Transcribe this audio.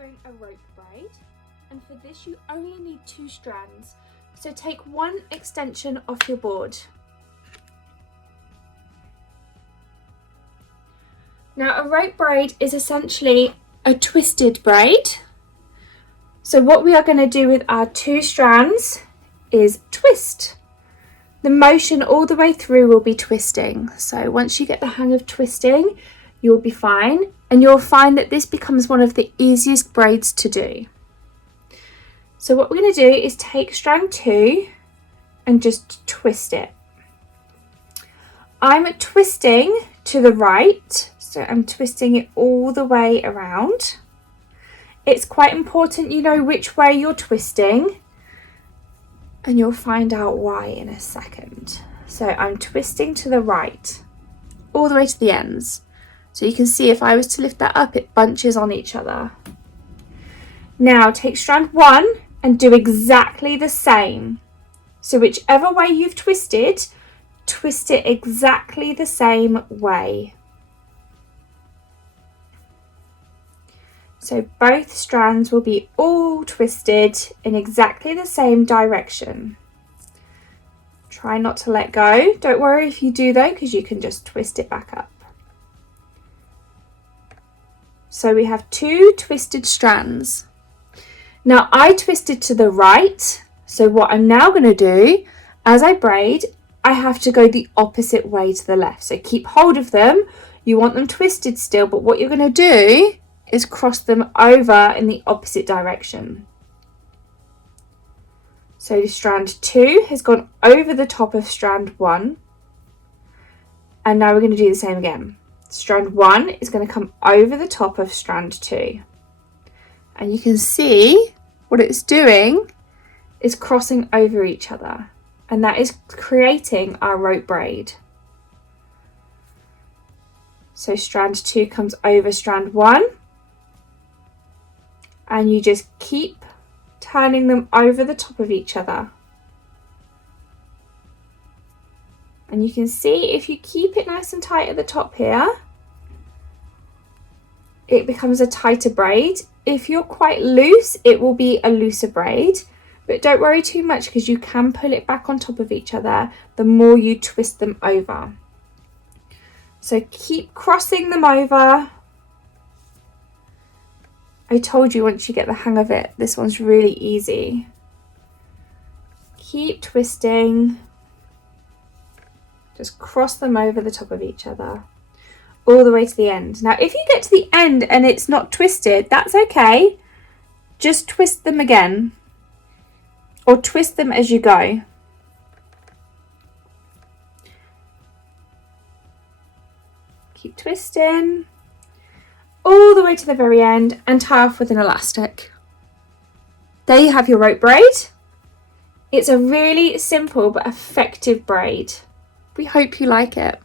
doing a rope braid, and for this you only need 2 strands. So take 1 extension off your board. Now a rope braid is essentially a twisted braid. So what we are going to do with our 2 strands is twist. The motion all the way through will be twisting. So once you get the hang of twisting, you'll be fine, and you'll find that this becomes one of the easiest braids to do. So what we're going to do is take strand 2 and just twist it. I'm twisting to the right, so I'm twisting it all the way around. It's quite important you know which way you're twisting, and you'll find out why in a second. So I'm twisting to the right, all the way to the ends. So you can see if I was to lift that up, it bunches on each other. Now take strand 1 and do exactly the same. So whichever way you've twisted, twist it exactly the same way. So both strands will be all twisted in exactly the same direction. Try not to let go. Don't worry if you do though, because you can just twist it back up. So we have 2 twisted strands. Now I twisted to the right, so what I'm now going to do, as I braid, I have to go the opposite way to the left. So keep hold of them. You want them twisted still, but what you're going to do is cross them over in the opposite direction. So strand 2 has gone over the top of strand 1, and now we're going to do the same again. Strand 1 is going to come over the top of strand 2, and you can see what it's doing is crossing over each other, and that is creating our rope braid. So strand 2 comes over strand 1, and you just keep turning them over the top of each other. And you can see if you keep it nice and tight at the top here, it becomes a tighter braid. If you're quite loose, it will be a looser braid, but don't worry too much because you can pull it back on top of each other the more you twist them over. So keep crossing them over. I told you once you get the hang of it, this one's really easy. Keep twisting. Just cross them over the top of each other, all the way to the end. Now, if you get to the end and it's not twisted, that's okay. Just twist them again, or twist them as you go. Keep twisting all the way to the very end and tie off with an elastic. There you have your rope braid. It's a really simple but effective braid. We hope you like it.